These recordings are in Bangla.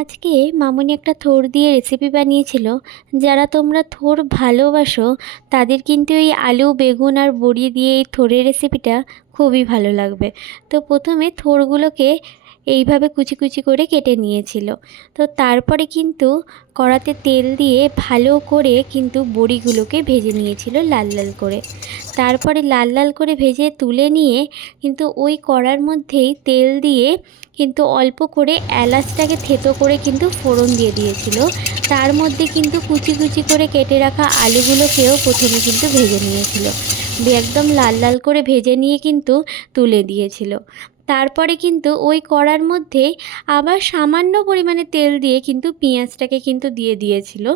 আজকে মামুনি একটা থোড় দিয়ে রেসিপি বানিয়েছিল। যারা তোমরা থোড় ভালোবাসো তাদের কিন্তু এই আলু বেগুন আর বড়ি দিয়ে এই থোড়ের রেসিপিটা খুবই ভালো লাগবে। তো প্রথমে থোড়গুলোকে এইভাবে কুচি কুচি করে কেটে নিয়েছিল। তো তারপরে কিন্তু কড়াতে তেল দিয়ে ভালো করে কিন্তু বড়িগুলোকে ভেজে নিয়েছিল লাল লাল করে। তারপরে লাল লাল করে ভেজে তুলে নিয়ে কিন্তু ওই কড়ার মধ্যেই তেল দিয়ে কিন্তু অল্প করে এলাচটাকে থেতো করে কিন্তু ফোড়ন দিয়ে দিয়েছিল। তার মধ্যে কিন্তু কুচি কুচি করে কেটে রাখা আলুগুলোকেও প্রথমে কিন্তু ভেজে নিয়েছিল, একদম লাল লাল করে ভেজে নিয়ে কিন্তু তুলে দিয়েছিল। তারপরে কিন্তু ওই কড়ার মধ্যে আবার সামান্য পরিমাণে তেল দিয়ে কিন্তু পেঁয়াজটাকে কিন্তু দিয়ে দিয়েছিল।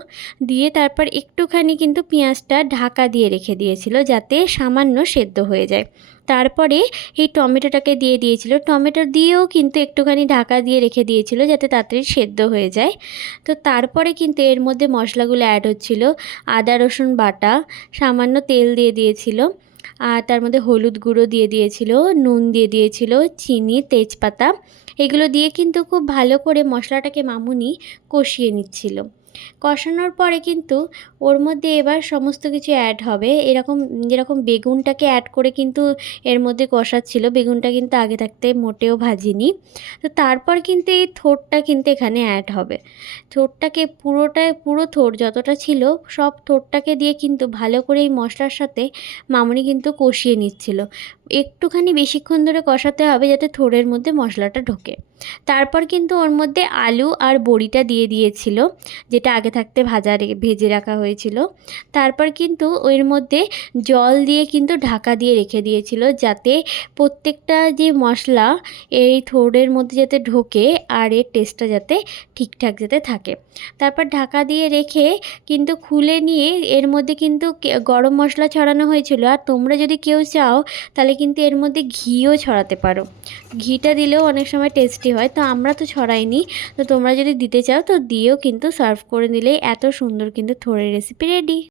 দিয়ে তারপর একটুখানি কিন্তু পেঁয়াজটা ঢাকা দিয়ে রেখে দিয়েছিল যাতে সামান্য সেদ্ধ হয়ে যায়। তারপরে এই টমেটোটাকে দিয়ে দিয়েছিল, টমেটো দিয়েও কিন্তু একটুখানি ঢাকা দিয়ে রেখে দিয়েছিল যাতে তাড়াতাড়ি সেদ্ধ হয়ে যায়। তো তারপরে কিন্তু এর মধ্যে মশলাগুলো অ্যাড হচ্ছিল। আদা রসুন বাটা, সামান্য তেল দিয়ে দিয়েছিল, আর তার মধ্যে হলুদ গুঁড়ো দিয়ে দিয়েছিল, নুন দিয়ে দিয়েছিল, চিনি, তেজপাতা, এগুলো দিয়ে কিন্তু খুব ভালো করে মশলাটাকে মামুনি কষিয়ে নিচ্ছিল। কষানোর পরে কিন্তু ওর মধ্যে এবার সমস্ত কিছু অ্যাড হবে। এরকম যেরকম বেগুনটাকে অ্যাড করে কিন্তু এর মধ্যে কষাচ্ছিল, বেগুনটা কিন্তু আগে থাকতে মোটেও ভাজিনি। তো তারপর কিন্তু এই থোড়টা কিন্তু এখানে অ্যাড হবে। থোড়টাকে পুরো থোড় যতটা ছিল সব থোড়টাকে দিয়ে কিন্তু ভালো করে এই মশলার সাথে মামুনি কিন্তু কষিয়ে নিচ্ছিল। একটুখানি বেশিক্ষণ ধরে কষাতে হবে যাতে থোড়ের মধ্যে মশলাটা ঢোকে। তারপর কিন্তু ওর মধ্যে আলু আর বড়িটা দিয়ে দিয়েছিল, যেটা আগে থাকতে ভেজে রাখা হয়েছিল। তারপর কিন্তু ওর মধ্যে জল দিয়ে কিন্তু ঢাকা দিয়ে রেখে দিয়েছিল যাতে প্রত্যেকটা যে মশলা এই থোড়ের মধ্যে যাতে ঢোকে আর এর টেস্টটা যাতে ঠিকঠাক যাতে থাকে। তারপর ঢাকা দিয়ে রেখে কিন্তু খুলে নিয়ে এর মধ্যে কিন্তু গরম মশলা ছড়ানো হয়েছিল। আর তোমরা যদি কেউ চাও তাহলে কিন্তু এর মধ্যে ঘিও ছড়াতে পারো, ঘিটা দিলেও অনেক সময় টেস্টি হয়। তো আমরা তো ছড়াইনি, তো তোমরা যদি দিতে চাও তো দিয়েও কিন্তু সার্ভ করে নিলেই এত সুন্দর কিন্তু থোড়ের রেসিপি রেডি।